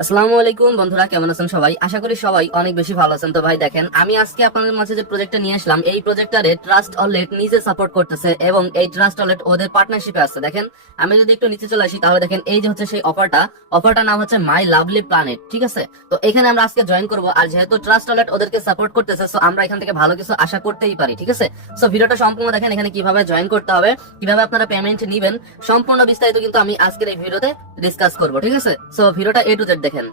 আসসালামু আলাইকুম বন্ধুরা, কেমন আছেন সবাই? আশা করি সবাই অনেক বেশি ভালো আছেন। তো ভাই দেখেন, আমি আজকে আপনাদের মাঝে যে প্রজেক্টটা নিয়ে আসলাম, এই প্রজেক্টটারে ট্রাস্ট ওয়ালেট নিজে সাপোর্ট করতেছে এবং এই ট্রাস্ট ওয়ালেট ওদের পার্টনারশিপে আছে। দেখেন, আমি যদি একটু নিচে চলে আসি তাহলে দেখেন এই যে হচ্ছে সেই অফারটার নাম হচ্ছে মাই লাভলি প্ল্যানেট। ঠিক আছে, তো এখানে আমরা আজকে জয়েন করব। আর যেহেতু ট্রাস্ট ওয়ালেট ওদেরকে সাপোর্ট করতেছে, সো আমরা এখান থেকে ভালো কিছু আশা করতেই পারি। ঠিক আছে, সো ভিডিওটা সম্পূর্ণ দেখেন, এখানে কিভাবে জয়েন করতে হবে, কিভাবে আপনারা পেমেন্ট নিবেন, সম্পূর্ণ বিস্তারিত কিন্তু আমি আজকের এই ভিডিওতে ডিসকাস করবো। ঠিক আছে, সো ভিডিওটা এ টু জেড দেখেন।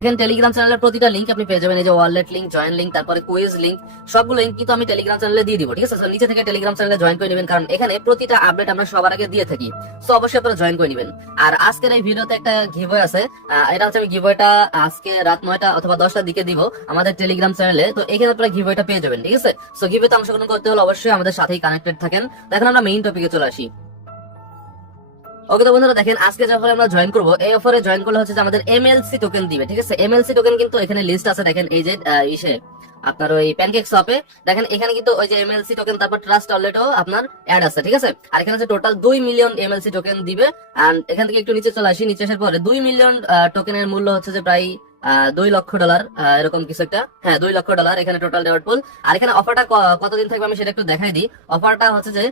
এখানে টেলিগ্রাম চ্যানেলের প্রতিটা লিংক আপনি পেয়ে যাবেন। এই যে ওয়ালেট লিংক, জয়েন লিংক, তারপরে কুইজ লিংক, সবগুলো লিংক কিন্তু আমি টেলিগ্রাম চ্যানেলে দিয়ে দিব। ঠিক আছে, নিচে থেকে টেলিগ্রাম চ্যানেলে জয়েন করে নেবেন, কারণ এখানে প্রতিটা আপডেট আমরা সবার আগে দিয়ে থাকি। সো অবশ্যই আপনারা জয়েন করে নেবেন। আর আজকের এই ভিডিওতে একটা গিভওয়ে আছে। এটা হচ্ছে আমি গিভওয়েটা আজকে রাত 9টা অথবা 10টার দিকে দিব আমাদের টেলিগ্রাম চ্যানেলে। তো এখানে আপনারা গিভওয়েটা পেয়ে যাবেন। ঠিক আছে, সো গিভওয়েতে অংশগ্রহণ করতে হলে অবশ্যই আমাদের সাথেই কানেক্টেড থাকেন। তো এখন আমরা মেইন টপিকে চলে আসি। ওকে, তো বন্ধুরা দেখেন, আজকে যে অফারে আমরা জয়েন করবো, এই অফারে জয়েন করলে হচ্ছে যে আমাদের এমএলসি টোকেন দিবে। ঠিক আছে, এমএলসি টোকেন কিন্তু এখানে লিস্ট আছে। দেখেন এই যে ইসে আপনার ওই প্যানকেক শপে দেখেন, এখানে কিন্তু ওই যে এমএলসি টোকেন, তারপর ট্রাস্ট ওয়ালেটও আপনার অ্যাড আছে। ঠিক আছে, আর এখানে হচ্ছে টোটাল 2 মিলিয়ন এমএলসি টোকেন দিবে। আর এখান থেকে একটু নিচে চলে আসি। নিচে আসার পরে 2 মিলিয়ন টোকেনের মূল্য হচ্ছে যে প্রায় $2 লক্ষ, এরকম কিছু একটা। হ্যাঁ, $2 লক্ষ এখানে টোটাল ডেওয়ার পুল। আর এখানে অফারটা কতদিন থাকবে আমি সেটা একটু দেখাই দিই। অফারটা হচ্ছে যে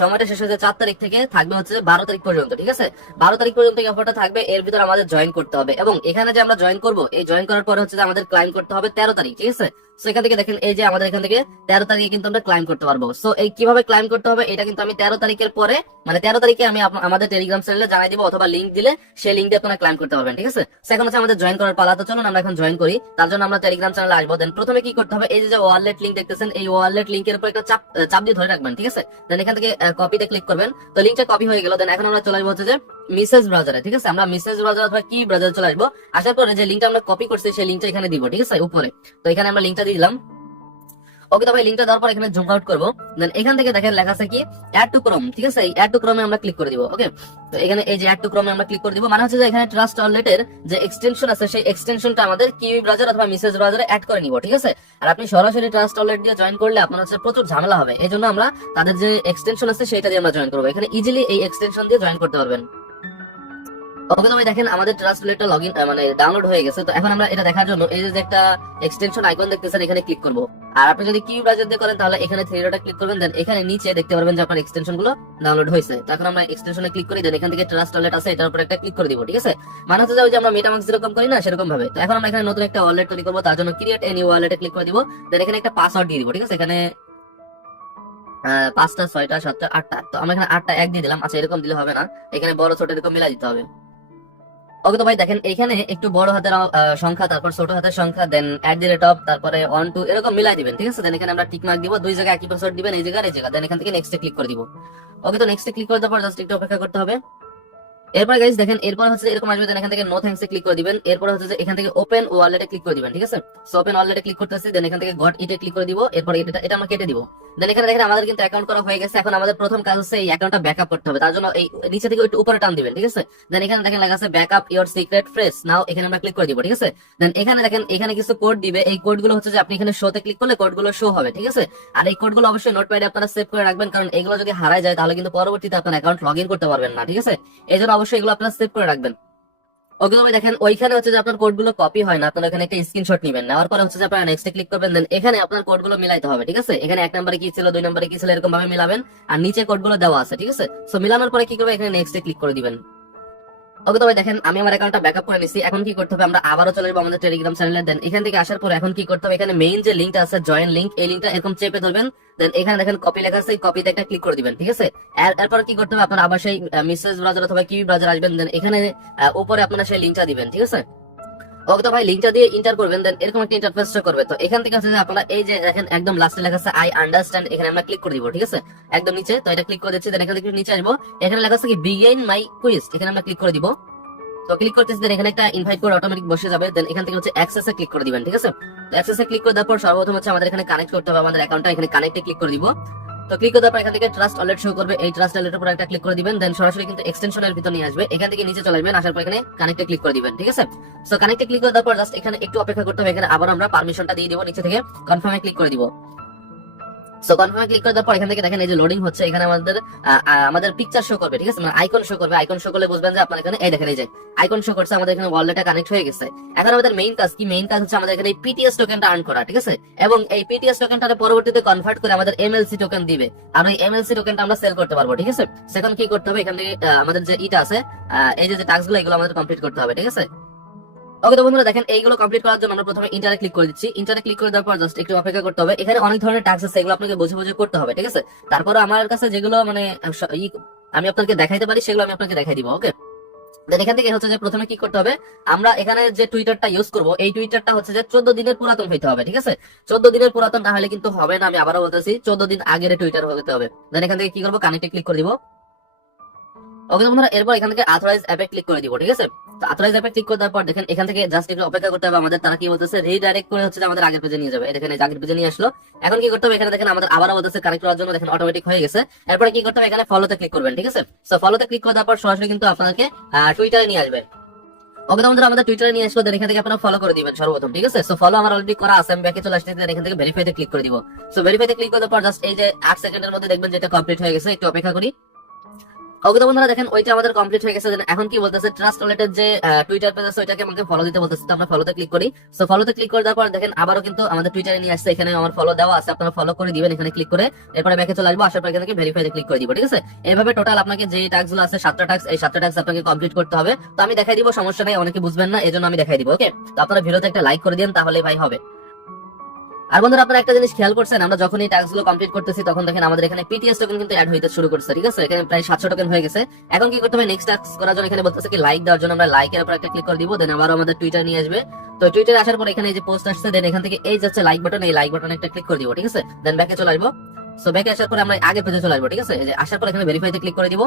সময়টা শেষ হচ্ছে 4 তারিখ থেকে, থাকবে হচ্ছে 12 তারিখ পর্যন্ত। ঠিক আছে, 12 তারিখ পর্যন্ত এই অফারটা থাকবে। এর ভিতরে আমাদের জয়েন করতে হবে এবং এখানে যে আমরা জয়েন করব, এই জয়েন করার পরে হচ্ছে যে আমাদের ক্লাইম করতে হবে 13 তারিখ। ঠিক আছে, সো এখান থেকে দেখেন এই যে আমাদের এখান থেকে 13 তারিখে কিন্তু আমরা ক্লাইম করতে পারবো। সো এই কিভাবে ক্লাইম করতে হবে এটা কিন্তু আমি 13 তারিখের পরে, মানে 13 তারিখে আমি আমাদের টেলিগ্রাম চ্যানেলে জানাই দিব, অথবা লিংক দিলে সেই লিংক দিয়ে আপনারা ক্লাইম করতে পারবেন। ঠিক আছে, সো এখন হচ্ছে আমাদের জয়েন করার পালা। তো চলুন আমরা এখন জয়েন করি। তার জন্য আমরা টেলিগ্রাম চ্যানেলে আসবো। দেন প্রথমে কি করতে হবে, এই যে ওয়ালেট লিংক দেখতেছেন, এই ওয়ালেট লিংকের উপর একটা চাপ দিয়ে ধরে রাখবেন। ঠিক আছে, দেন এখান থেকে কপিতে ক্লিক করবেন। তো লিংকটা কপি হয়ে গেল। দেন এখন আমরা চলে আসবো হচ্ছে যে মেসেজ ব্রাউজারে। ঠিক আছে, আমরা মেসেজ ব্রাউজার অথবা কি ব্রাউজারে চলে আসবো। আসার পরে যে লিংকটা আমরা কপি করছি সেই লিংকটা এখানে দিব। ঠিক আছে, উপরে। তো এখানে আমরা লিংকটা দিয়ে দিলাম। ওকে, তো ভাই লিংকটা দেওয়ার পর এখানে জুম আউট করবো। দেন এখান থেকে দেখেন লেখা আছে কি অ্যাড টু ক্রোম। ঠিক আছে, এই অ্যাড টু ক্রোমে আমরা ক্লিক করে দিব। ওকে, তো এখানে এই যে অ্যাড টু ক্রোমে আমরা ক্লিক করে দিব, মানে হচ্ছে যে এখানে ট্রাস্ট ওয়ালেটের যে এক্সটেনশন আছে সেই এক্সটেনশনটা আমাদের কিউই ব্রাউজার অথবা মেসেজ ব্রাউজারে অ্যাড করে নিব। ঠিক আছে, আর আপনি সরাসরি ট্রাস্ট ওয়ালেট দিয়ে জয়েন করলে আপনার হচ্ছে প্রচুর ঝামেলা হবে। এই জন্য আমরা তাদের যে এক্সটেনশন আছে সেটা দিয়ে আমরা জয়েন করবো। এখানে ইজিলি এই এক্সটেনশন দিয়ে জয়েন করতে পারবেন। ওকে, তো ভাই দেখেন আমাদের ট্রাস্ট ওয়ালেটটা লগইন মানে ডাউনলোড হয়ে গেছে। তো এখন আমরা এটা দেখার জন্য এই যে একটা এক্সটেনশন আইকন দেখতেছেন, এখানে ক্লিক করব। আর আপনি যদি কিউ ব্রাউজার দিয়ে করেন তাহলে এখানে থ্রি ডটে ক্লিক করবেন। দেন এখানে নিচে দেখতে পারবেন যে আপনার এক্সটেনশন গুলো ডাউনলোড হয়েছে। তো এখন আমরা এক্সটেনশনে ক্লিক করি। দেন এখান থেকে ট্রাস্ট ওয়ালেট আছে, এটার উপর একটা ক্লিক করে দিব। ঠিক আছে, মানে হচ্ছে যে ওই যে আমরা মেটামাক্স যেরকম করি না, সেরকম ভাবে। তো এখন আমরা এখানে নতুন একটা ওয়ালেট তৈরি করব। তার জন্য ক্রিয়েট এ নিউ ওয়ালেটে ক্লিক করে দিব। দেন এখানে একটা পাসওয়ার্ড দিয়ে দিব। ঠিক আছে, এখানে 5টা 6টা 7টা 8টা। তো আমরা এখানে 8টা 1 দিয়ে দিলাম। আচ্ছা, এরকম দিলে হবে না, এখানে বড় ছোট এরকম মিলাই দিতে হবে। ওকে, তো ভাই দেখেন এখানে একটু বড় হাতের সংখ্যা, তারপর ছোট হাতের সংখ্যা, দেন @, তারপরে 1 2 এরকম মিলাই দিবেন। ঠিক আছে, দেন এখানে আমরা টিক মার্ক দিব, দুই জায়গায় একই পাসওয়ার্ড দিবেন, এই জায়গা। দেন এখান থেকে নেক্সটে ক্লিক করে দিব। ওকে, তো নেক্সটে ক্লিক করে দেওয়ার পর জাস্ট একটু অপেক্ষা করতে হবে। এরপর গাইস দেখেন, এরপর হচ্ছে এরকম আসবে। দেন এখান থেকে নো থ্যাঙ্কস এ ক্লিক করে দিবেন। এরপর হচ্ছে যে এখান থেকে ওপেন ওয়ালেটে ক্লিক করে দিবেন। ঠিক আছে, সো ওপেন ওয়ালেটে ক্লিক করতেছি। দেন এখান থেকে গট ইটে ক্লিক করে দিব। এরপর এটা আমরা কেটে দিব। দেন এখানে দেখেন আমাদের কিন্তু অ্যাকাউন্ট করা হয়ে গেছে। এখন আমাদের প্রথম কাজ হচ্ছে এই অ্যাকাউন্টটা ব্যাকআপ করতে হবে। তার জন্য এই নিচে থেকে একটু উপরে টান দিবেন। ঠিক আছে, দেন এখানে দেখেন লেখা আছে backup your secret phrase now, এখানে আমরা ক্লিক করে দিব। ঠিক আছে, দেন এখানে দেখেন এখানে কিছু কোড দিবে। এই কোডগুলো হচ্ছে যে আপনি এখানে শোতে ক্লিক করলে কোডগুলো শো হবে। ঠিক আছে, আর এই কোডগুলো অবশ্যই নোটপ্যাডে আপনারা সেভ করে রাখবেন, কারণ এগুলো যদি হারায় যায় তাহলে কিন্তু পরবর্তীতে আপনার অ্যাকাউন্ট লগ ইন করতে পারবেন না। ঠিক আছে, এই জন্য অবশ্যই এগুলো আপনারা সেভ করে রাখবেন। ওকে, তবে দেখেন ওইখানে হচ্ছে যে আপনার কোডগুলো কপি হয় না, আপনারা এখানে একটা স্ক্রিনশট নেবেন। নেওয়ার পরে হচ্ছে যে আপনারা নেক্সটে ক্লিক করবেন। দেন এখানে আপনার কোডগুলো মিলাইতে হবে। ঠিক আছে, এখানে 1 নম্বরে কি ছিল, 2 নম্বরে কি ছিল, এরকম ভাবে মিলাবেন। আর নিচে কোডগুলো দেওয়া আছে। ঠিক আছে, সো মিলানোর পরে কি করবে, এখানে নেক্সটে ক্লিক করে দিবেন। ওকে, তবে দেখেন আমি আমার অ্যাকাউন্টটা ব্যাকআপ করে নিছি। এখন কি করতে হবে, আমরা আবারও চলে যাবো আমাদের টেলিগ্রাম চ্যানেলে। দেন এখান থেকে আসার পর এখন কি করতে হবে, এখানে মেইন যে লিংকটা আছে জয়েন লিংক, এই লিংকটা এরকম চেপে ধরবেন। দেন এখানে দেখেন কপি লেখা আছে, কপিতে একটা ক্লিক করে দিবেন। ঠিক আছে, এরপর কি করতে হবে, আপনারা আবার সেই মেসেজ ব্রাউজার অথবা কিউই ব্রাউজার আসবেন। দেন এখানে উপরে আপনারা সেই লিংকটা দিবেন। ঠিক আছে, ওকে, তো ভাই লিংকটা দিয়ে ইন্টার করবেন। দেন এরকম একটা ইন্টারফেস শো করবে। তো এখান থেকে হচ্ছে যে আপনারা এই যে দেখেন একদম লাস্টে লেখা আছে আই আন্ডারস্ট্যান্ড, এখানে আমরা ক্লিক করে দিব। ঠিক আছে, একদম নিচে। তো এটা ক্লিক করে দিচ্ছি। দেন এখান থেকে নিচে আসবো, এখানে লেখা আছে কি বিগিন মাই কুইজ, এখানে আমরা ক্লিক করে দিব। তো ক্লিক করতেছি। দেন এখানে একটা ইনভাইট কোড অটোমেটিক বসে যাবে। দেন এখান থেকে হচ্ছে অ্যাক্সেসে ক্লিক করে দিবেন। ঠিক আছে, তো অ্যাক্সেসে ক্লিক করে দেওয়ার পর সর্বপ্রথম হচ্ছে আমাদের এখানে কানেক্ট করতে হবে আমাদের অ্যাকাউন্টটা, এখানে কানেক্টে ক্লিক করে দিব। তো ক্লিক করে দেওয়ার পর এখান থেকে ট্রাস্ট ওয়ালেট শো করবে, এই ট্রাস্ট ওয়ালেটের উপর একটা ক্লিক করে দিবেন। দেন সরাসরি কিন্তু এক্সটেনশনের ভিতর নিয়ে আসবে। এখান থেকে নিচে চলে আসবেন, আসার পর এখানে কানেক্টে ক্লিক করে দিবেন। ঠিক আছে, সো কানেক্টে ক্লিক করে দেওয়ার পর জাস্ট এখানে একটু অপেক্ষা করতে হবে। এখানে আবার আমরা পারমিশনটা দিয়ে দিব, নিচে থেকে কনফার্মে ক্লিক করে দিব। সো কনফার্মে ক্লিক করে দেওয়ার পর এখান থেকে দেখেন এই যে লোডিং হচ্ছে, এখানে আমাদের পিকচার শো করবে, ঠিক আছে, মানে আইকন শো করবে। আইকন শো করলে বুঝবেন যে আপনার এখানে এই দেখেন এই যে আইকন শো করছে, আমাদের এখানে ওয়ালেটটা কানেক্ট হয়ে গেছে। এখন আমাদের মেইন কাজ কি? মেইন কাজ হচ্ছে আমাদের এখানে এই পিটিএস টোকেনটা আর্ন করা, ঠিক আছে, এবং এই পিটিএস টোকেনটা পরবর্তীতে কনভার্ট করে আমাদের এমএলসি টোকেন দিবে, আর ওই এমএলসি টোকেনটা আমরা সেল করতে পারবো, ঠিক আছে। সেখানে কি করতে হবে? এখান থেকে আমাদের যে ইটা আছে, এই যে টাস্ক গুলো, এগুলো আমাদের কমপ্লিট করতে হবে, ঠিক আছে। ওকে তো বন্ধুরা দেখেন, এইগুলো কমপ্লিট করার জন্য আমরা প্রথমে ইন্টারে ক্লিক করে দিচ্ছি। ইন্টারে ক্লিক করে দেওয়ার পর জাস্ট একটু অপেক্ষা করতে হবে। এখানে অনেক ধরনের টাস্ক আছে, এগুলো আপনাকে বুঝে বুঝে করতে হবে, ঠিক আছে। তারপরে আমার কাছে যেগুলো মানে আমি আপনাকে দেখাইতে পারি সেগুলো আমি আপনাকে দেখাই দিব। ওকে, দেন এখান থেকে হচ্ছে যে প্রথমে কি করতে হবে, আমরা এখানে যে টুইটারটা ইউজ করব, এই টুইটারটা হচ্ছে যে 14 দিনের পুরাতন হইতে হবে, ঠিক আছে। 14 দিনের পুরাতন না হলে কিন্তু হবে না, আমি আবারও বলতেছি 14 দিন আগের টুইটার হতে হবে। দেন এখান থেকে কি করবো, কানেক্টে ক্লিক করে দিব। ওকে বন্ধুরা, এরপর এখান থেকে অথরাইজ অ্যাপে ক্লিক করে দিব, ঠিক আছে। তো অথরাইজ অ্যাপে ক্লিক করে দেওয়ার পর দেখেন এখান থেকে জাস্ট একটু অপেক্ষা করতে হবে আমাদের। তারা কি বলতেছে, রিডাইরেক্ট করে হচ্ছে যে আমাদের আগের পেজে নিয়ে যাবে। দেখেন এই আগের পেজে নিয়ে আসলো। এখন কি করতে হবে, এখানে দেখেন আমাদের আবারও বলতেছে কানেক্ট করার জন্য, দেখেন অটোমেটিক হয়ে গেছে। এরপরে কি করতে হবে, এখানে ফলোতে ক্লিক করবেন, ঠিক আছে। সো ফলোতে ক্লিক করে দেওয়ার পর সরাসরি কিন্তু আপনাকে টুইটারে নিয়ে আসবে। ওকে তো বন্ধুরা, আমাদের টুইটারে নিয়ে আসলো। দেন এখান থেকে আপনারা ফলো করে দিবেন সর্বপ্রথম, ঠিক আছে। সো ফলো আমার অলরেডি করা আছে, আমি ব্যাকে চলে আসতেছি। এখান থেকে ভেরিফাইতে ক্লিক করে দিব। সো ভেরিফাইতে ক্লিক করার পর জাস্ট এই যে 8 সেকেন্ডের মধ্যে দেখবেন যে এটা কমপ্লিট হয়ে গেছে। একটু অপেক্ষা করি। ওকে তো বন্ধুরা দেখেন ওইটা আমাদের কমপ্লিট হয়ে গেছে। এখন কি বলতেছে, ট্রাস্ট ওয়ালেটের যে টুইটার পেজ আছে ওইটাকে আমাকে ফলো দিতে বলতেছে। তো আমরা ফলোতে ক্লিক করি। সো ফলোতে ক্লিক করে দেওয়ার পর দেখেন আবারও কিন্তু আমাদের টুইটারে নিয়ে আসছে। এখানে আমার ফলো দেওয়া আছে, আপনারা ফলো করে দিবেন এখানে ক্লিক করে। এরপরে ব্যাকে চলে আসবো, আসার পর এখান থেকে ভেরিফাইতে ক্লিক করে দিব, ঠিক আছে। এইভাবে টোটাল আপনাকে যে টাস্ক গুলো আছে 7টা টাস্ক, এই 7টা টাস্ক আপনাকে কমপ্লিট করতে হবে। তো আমি দেখাই দিব, সমস্যা নাই, অনেকে বুঝবেন না, এজন্য আমি দেখাই দিব। ওকে, তো আপনারা ভিডিওতে একটা লাইক করে দিন, তাহলে ভাই হবে। আর বন্ধুরা আপনারা একটা জিনিস খেয়াল করছেন, আমরা যখন এই টাস্ক গুলো কমপ্লিট করতেছি তখন দেখেন আমাদের এখানে পিটিএস টোকেন কিন্তু অ্যাড হইতে শুরু করছে, ঠিক আছে। এখানে প্রায় 700 টোকেন হয়ে গেছে। এখন কি করতে হবে, নেক্সট টাস্ক করার জন্য এখানে বলতেছে কি লাইক দেওয়ার জন্য আমরা লাইকের উপর একটা ক্লিক করে দিব। দেন আবার আমাদের টুইটার নিয়ে আসবে। তো টুইটারে আসার পর এখানে এই যে পোস্ট আসছে, দেন এখান থেকে এই যে হচ্ছে লাইক বাটন, এই লাইক বাটনে একটা ক্লিক করে দিব, ঠিক আছে। দেন ব্যাকে চলে আসবো। সো ব্যাকে আসার পর আমরা আগে পেজে চলে আসবো, ঠিক আছে। এই যে আসার পর এখানে ভেরিফাইতে ক্লিক করে দিব।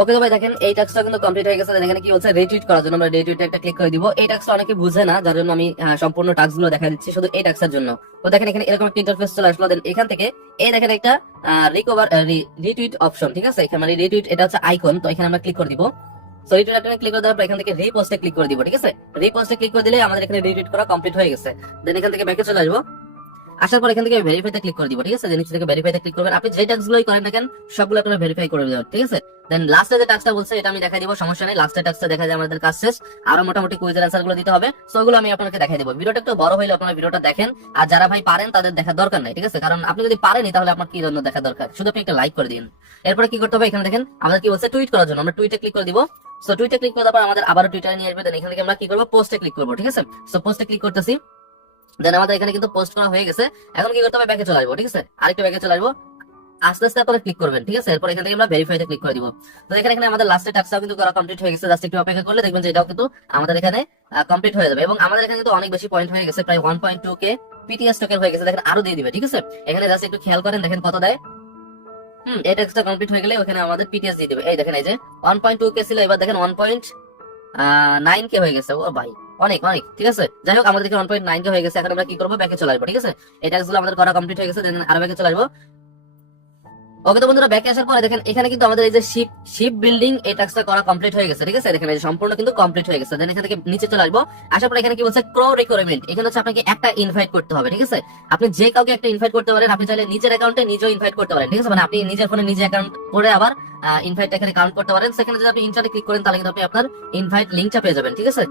ওকে তো ভাই দেখেন এই টাস্কটা কিন্তু কমপ্লিট হয়ে গেছে। এখানে কি বলছে, রিটুইট করার জন্য আমরা রিটুইটে একটা ক্লিক করে দিব। এই টাস্কটা অনেকে বুঝে না, যার জন্য আমি সম্পূর্ণ টাস্কগুলো দেখা দিচ্ছি শুধু এই টাস্কের জন্য। তো দেখেন এখানে এরকম একটা ইন্টারফেস চলে আসলো। দেন এখান থেকে এই দেখেন একটা রিটুইট অপশন, ঠিক আছে। এখানে মানে রিটুইট এটা হচ্ছে আইকন, তো এখানে আমরা ক্লিক করে দিব। সো রিটুইট আইকনে ক্লিক করে দেওয়ার পর এখান থেকে রিপোস্টে ক্লিক করে দিব, ঠিক আছে। রিপোস্টে ক্লিক করে দিলে আমাদের এখানে রিটুইট করা কমপ্লিট হয়ে গেছে। দেন এখান থেকে ব্যাকে চলে আসবো। আসার পর এখান থেকে ভেরিফাইতে ক্লিক করে দিব, ঠিক আছে। নিচে থেকে ভেরিফাইতে ক্লিক করবেন। আপনি যে টাস্কগুলোই করেন না কেন সবগুলো আপনারা ভেরিফাই করে দেবেন, ঠিক আছে। দেন লাস্টে যে টাস্কটা বলছে এটা আমি দেখাই দিব, সমস্যা নেই। লাস্টের টাস্কটা দেখা যায় আমাদের কাজ শেষ, আরো মোটামুটি কুইজের অ্যানসার গুলো দিতে হবে। সো ওগুলো আমি আপনাকে দেখাই দিব। ভিডিওটা একটু বড় হইলে আপনারা ভিডিওটা দেখেন, আর যারা ভাই পারেন তাদের দেখার দরকার নাই, ঠিক আছে। কারণ আপনি যদি পারেনি তাহলে আপনার কি জন্য দেখা দরকার, শুধু আপনি একটা লাইক করে দিন। এরপরে কি করতে হবে, এখানে দেখেন আমাদের কি বলছে টুইট করার জন্য, আমরা টুইটে ক্লিক করে দিব। সো টুইটে ক্লিক করার পর আমাদের আবার টুইটারে নিয়ে আসবে। দেন এখান থেকে আমরা কি করবো, পোস্টে ক্লিক করবো, ঠিক আছে। সো পোস্টে ক্লিক করতেছি। দেন আমাদের এখানে কিন্তু পোস্ট করা হয়ে গেছে। এখন কি করতে হবে, ব্যাকে চলে আসবো, ঠিক আছে। আরেকটু ব্যাকে চলে আসবো, আস্তে আস্তে আপনারা ক্লিক করবেন, ঠিক আছে। এরপর এখান থেকে আমরা ভেরিফাইতে ক্লিক করে দিব। তো এখানে আমাদের লাস্টের টাস্কটাও কিন্তু করা কমপ্লিট হয়ে গেছে। জাস্ট একটু অপেক্ষা করলে দেখবেন যে এটাও কিন্তু আমাদের এখানে কমপ্লিট হয়ে যাবে। এবং আমাদের এখানে কিন্তু অনেক বেশি পয়েন্ট হয়ে গেছে, প্রায় 1.2 কে পিটিএস টোকেন হয়ে গেছে। দেখেন আরো দিয়ে দিবে, ঠিক আছে। এখানে জাস্ট একটু খেয়াল করেন, দেখেন কত দেয়। এই টাস্কটা কমপ্লিট হয়ে গেলে ওখানে আমাদের পিটিএস দিয়ে দিবে। এই দেখেন এই যে 1.2 কে ছিল, এবার দেখেন 1.9 কে হয়ে গেছে। ও ভাই অনেক অনেক, ঠিক আছে। যাই হোক আমাদের এখানে 1.9 কে হয়ে গেছে। এখন আমরা কি করবো, ব্যাকে চলে আসবো, ঠিক আছে। এই টাস্কগুলো আমাদের করা কমপ্লিট হয়ে গেছে। দেন আরো ব্যাকে চলে আসবো। ওকে তো বন্ধুরা ব্যাকে আসার পরে দেখেন এখানে কিন্তু আমাদের এই যে শিপ বিল্ডিং এই টাস্কটা করা কমপ্লিট হয়ে গেছে, ঠিক আছে। দেখেন এই যে সম্পূর্ণ কিন্তু কমপ্লিট হয়ে গেছে। দেন এখান থেকে নিচে চলে আসবো। আসার পরে এখানে কি বলছে, ক্রো রিকোয়ারমেন্ট। এখানে হচ্ছে আপনাকে একটা ইনভাইট করতে হবে, ঠিক আছে। আপনি যে কাউকে একটা ইনভাইট করতে পারেন, আপনি চাইলে নিজের অ্যাকাউন্টে নিজেও ইনভাইট করতে পারেন, ঠিক আছে। মানে আপনি নিজের ফোনে নিজে অ্যাকাউন্ট করে আবার ইনভাইট এখানে কাউন্ট করতে পারেন। সেখানে যদি আপনি ইনস্টাতে ক্লিক করেন তাহলে কিন্তু আপনি আপনার ইনভাইট লিঙ্কটা পেয়ে যাবেন, ঠিক আছে।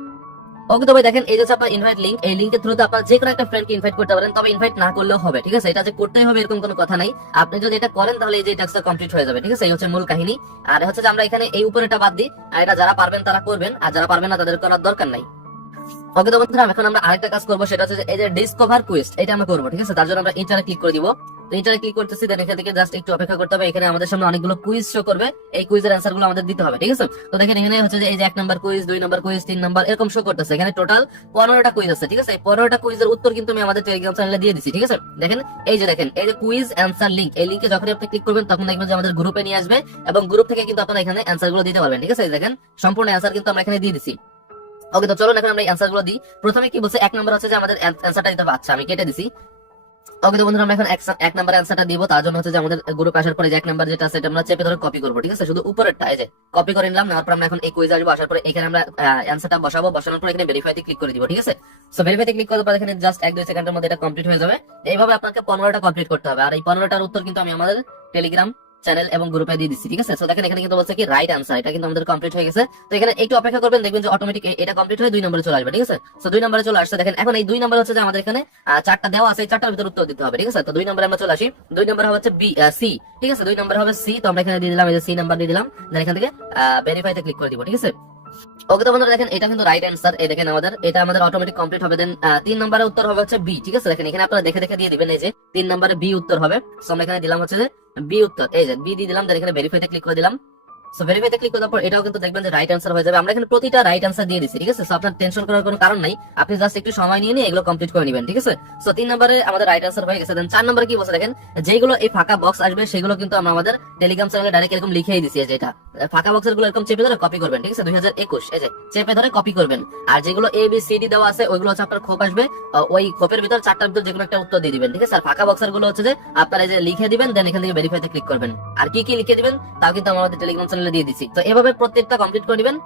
ওকে তো ভাই দেখেন এই যে আপনার ইনভাইট লিংক, এই লিংকের থ্রুতে আপনার যে কোনো একটা ফ্রেন্ডকে ইনভাইট করতে পারেন, তবে ইনভাইট না করলেও হবে, ঠিক আছে। এটা যে করতেই হবে এরকম কোনো কথা নাই। আপনি যদি এটা করেন তাহলে এই যে টাস্কটা কমপ্লিট হয়ে যাবে, ঠিক আছে। এই হচ্ছে মূল কাহিনী। আর হচ্ছে যে আমরা এখানে এই উপরেটা বাদ দিই, আর এটা যারা পারবেন তারা করবেন, আর যারা পারবেন না তাদের করার দরকার নাই। ওকে তো বন্ধুরা এখন আমরা আরেকটা কাজ করবো, সেটা হচ্ছে যে এই যে ডিসকভার কুইজ, এটা আমরা করবো, ঠিক আছে। তার জন্য আমরা ইন্টারে ক্লিক করে দিব। তো ইন্টারে ক্লিক করতেছি। দেন এখান থেকে জাস্ট একটু অপেক্ষা করতে হবে। এখানে আমাদের সামনে অনেকগুলো কুইজ শো করবে, এই কুইজের অ্যান্সার গুলো আমাদের দিতে হবে, ঠিক আছে। তো দেখেন এখানে হচ্ছে যে এই যে 1 number quiz, 2 number quiz, 3 number এরকম শো করতেছে। এখানে টোটাল 15টা কুইজ আছে, ঠিক আছে। এই 15টা কুইজের উত্তর কিন্তু আমি আমাদের টেলিগ্রাম চ্যানেলে দিয়ে দিছি, ঠিক আছে। দেখেন এই যে কুইজ অ্যান্সার লিংক, এই লিংকে যখন আপনি ক্লিক করবেন তখন দেখবেন যে আমাদের গ্রুপে নিয়ে আসবে, এবং গ্রুপ থেকে কিন্তু আপনারা এখানে অ্যান্সার গুলো দিতে পারবেন, ঠিক আছে। দেখেন সম্পূর্ণ অ্যান্সার কিন্তু আমরা এখানে দিয়ে দিছি। ওকে তো চলুন এখন আমরা অ্যান্সার গুলো দিই। প্রথমে কি বলছে, 1 নাম্বার হচ্ছে যে আমাদের অ্যান্সারটা দিতে হবে। আচ্ছা আমি কেটে দিছি। ওকে তো বন্ধুরা, আমরা এখন এক নাম্বার অ্যান্সারটা দিব। তার জন্য হচ্ছে যে আমাদের গ্রুপে আসার পরে যে এক নাম্বার যেটা আছে এটা আমরা চেপে ধরে কপি করবো, ঠিক আছে? শুধু উপরেরটা এই যে কপি করে নিলাম, নেওয়ার পর আমরা এখন এই কুইজে আসবো। আসার পরে এখানে আমরা অ্যান্সারটা বসাবো, বসানোর পর এখানে ভেরিফাইতে ক্লিক করে দিব, ঠিক আছে? সো ভেরিফাইতে ক্লিক করার পর এখানে জাস্ট 1-2 সেকেন্ডের মধ্যে এটা কমপ্লিট হয়ে যাবে। এইভাবে আপনাকে 15টা কমপ্লিট করতে হবে। আর এই 15টার উত্তর কিন্তু আমি আমাদের টেলিগ্রাম চ্যানেল এবং গ্রুপে দিয়ে দিচ্ছি, ঠিক আছে? সো দেখেন এখানে কিন্তু বলছে কি রাইট আনসার, এটা কিন্তু আমাদের কমপ্লিট হয়ে গেছে। তো এখানে একটু অপেক্ষা করবেন, দেখবেন যে অটোমেটিক এটা কমপ্লিট হয়ে 2 নম্বরে চলে আসবে, ঠিক আছে? সো 2 নম্বরে চলে আসছে। দেখেন এখন এই 2 নম্বর হচ্ছে যে আমাদের এখানে 4টা দেওয়া আছে, এই 4টার ভিতর উত্তর দিতে হবে, ঠিক আছে? তো 2 নম্বরে আমরা চলে আসি। 2 নম্বরে হচ্ছে বি সি, ঠিক আছে? 2 নম্বরে হবে সি। তো আমরা এখানে দিয়ে দিলাম, এই যে সি নাম্বার দিয়ে দিলাম। দেন এখান থেকে ভেরিফাইতে ক্লিক করে দিব, ঠিক আছে? ওকে তো বন্ধুরা দেখেন এটা কিন্তু রাইট অ্যান্সার। এই দেখেন এটা আমাদের অটোমেটিক কমপ্লিট হবে। দেন 3 নম্বরের উত্তর হবে হচ্ছে বি, ঠিক আছে? দেখেন এখানে আপনারা দেখে দেখে দিয়ে দিবেন। এই যে 3 নম্বরে বি উত্তর হবে। সো আমরা এখানে দিলাম হচ্ছে যে বি উত্তর, এই যে বি দিয়ে দিলাম। দেন এখানে ভেরিফাইতে ক্লিক করে দিলাম। সো ভেরিফাইতে ক্লিক করার পর এটাও কিন্তু দেখবেন যে রাইট অ্যান্সার হয়ে যাবে। আমরা এখানে প্রতিটা রাইট অ্যান্সার দিয়ে দিচ্ছি, ঠিক আছে? সো আপনার টেনশন করার কোনো কারণ নাই, আপনি জাস্ট একটু সময় নিয়ে এগুলো কমপ্লিট করে নেবেন, ঠিক আছে? সো 3 নম্বরে আমাদের রাইট অ্যান্সার হয়ে গেছে। দেন 4 নম্বরে কি বলছে দেখেন, যেগুলো এই ফাঁকা বক্স আসবে সেগুলো কিন্তু আমরা আমাদের টেলিগ্রাম চ্যানেলে ডাইরেক্ট এরকম লিখেই দিছি। যে এটা ফাঁকা বক্সের গুলো এরকম চেপে ধরে কপি করবেন, ঠিক আছে? 2021 এই যে চেপে ধরে কপি করবেন। আর যেগুলো এ বি সি ডি দেওয়া আছে ওইগুলো হচ্ছে আপনার খোপ আসবে, ওই খোপের ভিতর 4টার ভিতর যেগুলো একটা উত্তর দিয়ে দিবেন, ঠিক আছে? আর ফাঁকা বক্সের গুলো হচ্ছে যে আপনারা এই যে লিখে দিবেন। দেন এখান থেকে ভেরিফাইতে ক্লিক করবেন। আর কি কি লিখে দিবেন তাও কিন্তু আমাদের টেলিগ্রাম চ্যানেলে দিয়ে দিচ্ছি। তো এভাবে প্রত্যেকটা কমপ্লিট করে দিবেন।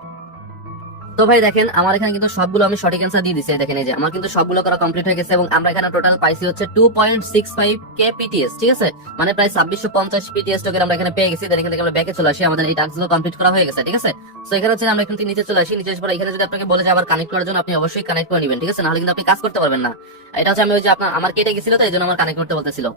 তো ভাই দেখেন আমার এখানে কিন্তু সবগুলো আমি সঠিক অ্যান্সার দিয়ে দিচ্ছি। দেখেন এই যে আমার কিন্তু সবগুলো করা কমপ্লিট হয়ে গেছে এবং আমরা এখানে টোটাল পাইছি হচ্ছে 2.65 কে পিটিএস, ঠিক আছে? মানে প্রায় 2650 পিটিএস টোকেন আমরা এখানে পেয়ে গেছি। দেন এখান থেকে আমরা ব্যাকে চলে আসি, আমাদের এই টাস্কগুলো কমপ্লিট করা হয়ে গেছে, ঠিক আছে? সো এখানে হচ্ছে আমরা এখান থেকে নিচে চলে আসি। নিচে এসে পরে এখানে যদি আপনাকে বলে যে আবার কানেক্ট করার জন্য, আপনি অবশ্যই কানেক্ট করে নেবেন, ঠিক আছে? নাহলে কিন্তু আপনি কাজ করতে পারবেন না। এটা হচ্ছে আমি ওই যে আমার কেটে গেছিল, তো এই জন্য আমার কানেক্ট করতে বলতেছিল।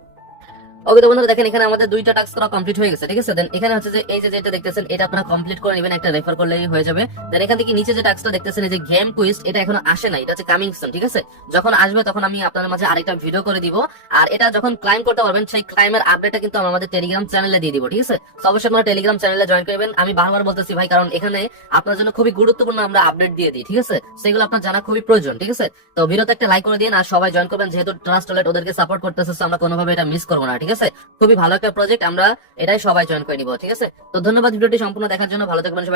ওকে তো বন্ধুরা দেখেন এখানে আমাদের 2টা টাস্ক করা কমপ্লিট হয়ে গেছে, ঠিক আছে? দেন এখানে হচ্ছে যে এই যে যেটা দেখতেছেন এটা আপনারা কমপ্লিট করে নেবেন, একটা রেফার করলেই হয়ে যাবে। দেন এখান থেকে নিচে যে টাস্কটা দেখতেছেন এই যে গেম কুইজ, এটা এখনো আসে না, এটা হচ্ছে কামিং সুন, ঠিক আছে? যখন আসবে তখন আমি আপনাদের মাঝে আরেকটা ভিডিও করে দিব। আর এটা যখন ক্লাইম করতে পারবেন সেই ক্লাইমের আপডেটটা কিন্তু আমরা আমাদের টেলিগ্রাম চ্যানেলে দিয়ে দিব, ঠিক আছে? তো অবশ্যই আপনারা টেলিগ্রাম চ্যানেলে জয়েন করবেন। আমি বারবার বলতেছি ভাই, কারণ এখানে আপনার জন্য খুবই গুরুত্বপূর্ণ আমরা আপডেট দিয়ে দিই, ঠিক আছে? সেগুলো আপনার জানা খুবই প্রয়োজন, ঠিক আছে? তো ভিডিওতে একটা লাইক করে দিন আর সবাই জয়েন করবেন, যেহেতু ট্রাস্ট ওয়ালেট ওদেরকে সাপোর্ট করতেছে। So আমরা কোনোভাবে এটা মিস করবো না, ঠিক আছে? খুবই ভালো একটা প্রজেক্ট, আমরা এটাই সবাই জয়েন করে নিব, ঠিক আছে? তো ধন্যবাদ ভিডিওটি সম্পূর্ণ দেখার জন্য। ভালো থাকবেন সবাই।